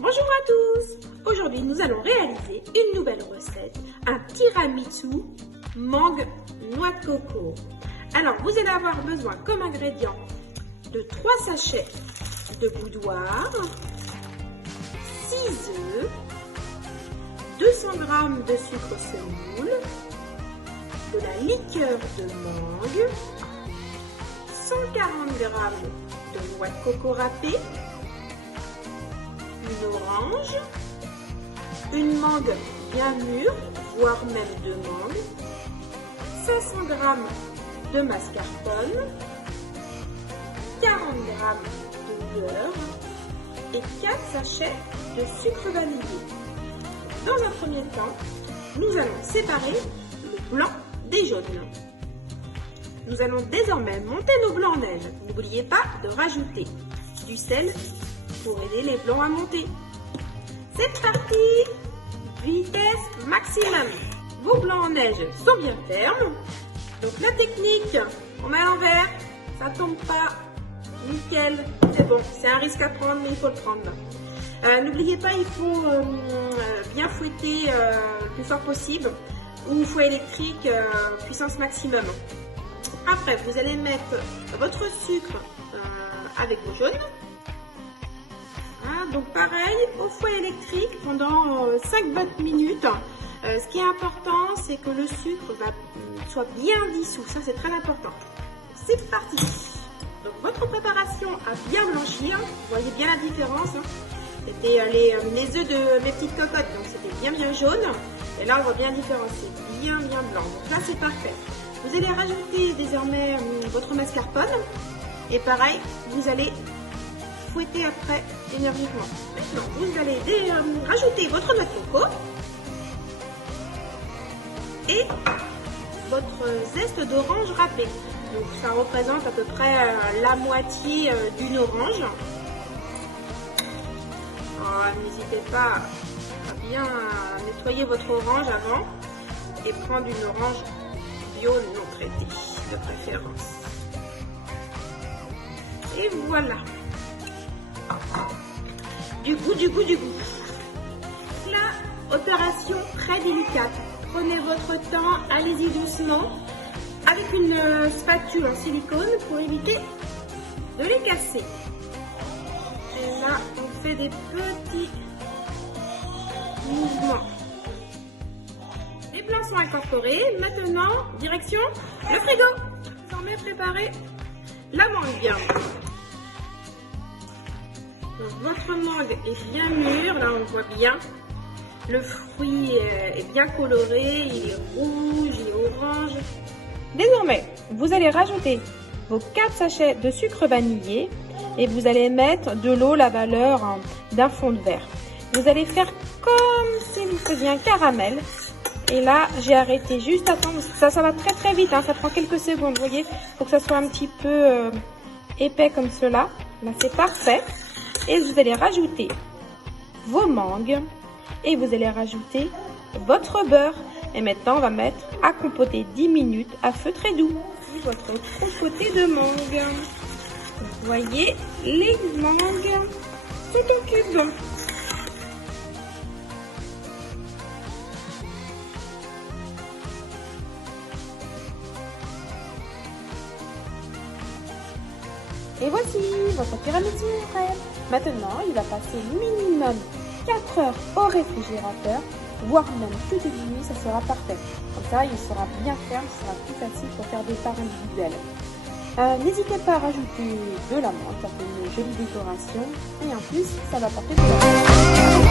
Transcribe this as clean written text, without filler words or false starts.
Bonjour à tous! Aujourd'hui, nous allons réaliser une nouvelle recette, un tiramisu mangue noix de coco. Alors, vous allez avoir besoin comme ingrédient de 3 sachets de boudoir, 6 œufs, 200 g de sucre semoule, de la liqueur de mangue, 140 g de noix de coco râpée, une orange, une mangue bien mûre, voire même 2 mangues, 500 g de mascarpone, 40 g de beurre et 4 sachets de sucre vanillé. Dans un premier temps, nous allons séparer le blanc des jaunes. Nous allons désormais monter nos blancs en neige. N'oubliez pas de rajouter du sel pour aider les blancs à monter. C'est parti! Vitesse maximum. Vos blancs en neige sont bien fermes. Donc la technique, on met à l'envers, ça tombe pas, nickel, c'est bon. C'est un risque à prendre, mais il faut le prendre. N'oubliez pas, il faut bien fouetter le plus fort possible, ou fouet électrique puissance maximum. Après, vous allez mettre votre sucre avec vos jaunes. Donc pareil, au fouet électrique pendant 5 bonnes minutes. Ce qui est important, c'est que le sucre soit bien dissous. Ça, c'est très important. C'est parti. Donc votre préparation a bien blanchi. Vous voyez bien la différence. C'était les œufs de mes petites cocottes, donc c'était bien jaune. Et là, on voit bien la différence. C'est bien blanc. Donc là, c'est parfait. Vous allez rajouter désormais votre mascarpone. Et pareil, vous allez fouetter après énergiquement. Maintenant, vous allez rajouter votre noix de coco et votre zeste d'orange râpée. Donc ça représente à peu près la moitié d'une orange. N'hésitez pas à bien nettoyer votre orange avant et prendre une orange bio non traitée de préférence. Et voilà. Du goût. La opération très délicate. Prenez votre temps, allez-y doucement, avec une spatule en silicone pour éviter de les casser. Et là, on fait des petits mouvements. Les blancs sont incorporés. Maintenant, direction le frigo. Désormais, préparez la mangue. Donc, votre mangue est bien mûre, là on voit bien. Le fruit est bien coloré, il est rouge, il est orange. Désormais, vous allez rajouter vos 4 sachets de sucre vanillé et vous allez mettre de l'eau la valeur d'un fond de verre. Vous allez faire comme si vous faisiez un caramel. Et là, j'ai arrêté juste à temps. Ça va très vite, ça prend quelques secondes, vous voyez. Il faut que ça soit un petit peu épais comme cela. Là, c'est parfait. Et vous allez rajouter vos mangues et vous allez rajouter votre beurre. Et maintenant, on va mettre à compoter 10 minutes à feu très doux. Et votre compoté de mangue. Vous voyez, les mangues sont en cube. Et voici votre tiramisu est prêt. Maintenant, il va passer minimum 4 heures au réfrigérateur, voire même toute une nuit, ça sera parfait. Comme ça, il sera bien ferme, ce sera plus facile pour faire des parts individuelles. N'hésitez pas à rajouter de la menthe, ça fait une jolie décoration. Et en plus, ça va porter de la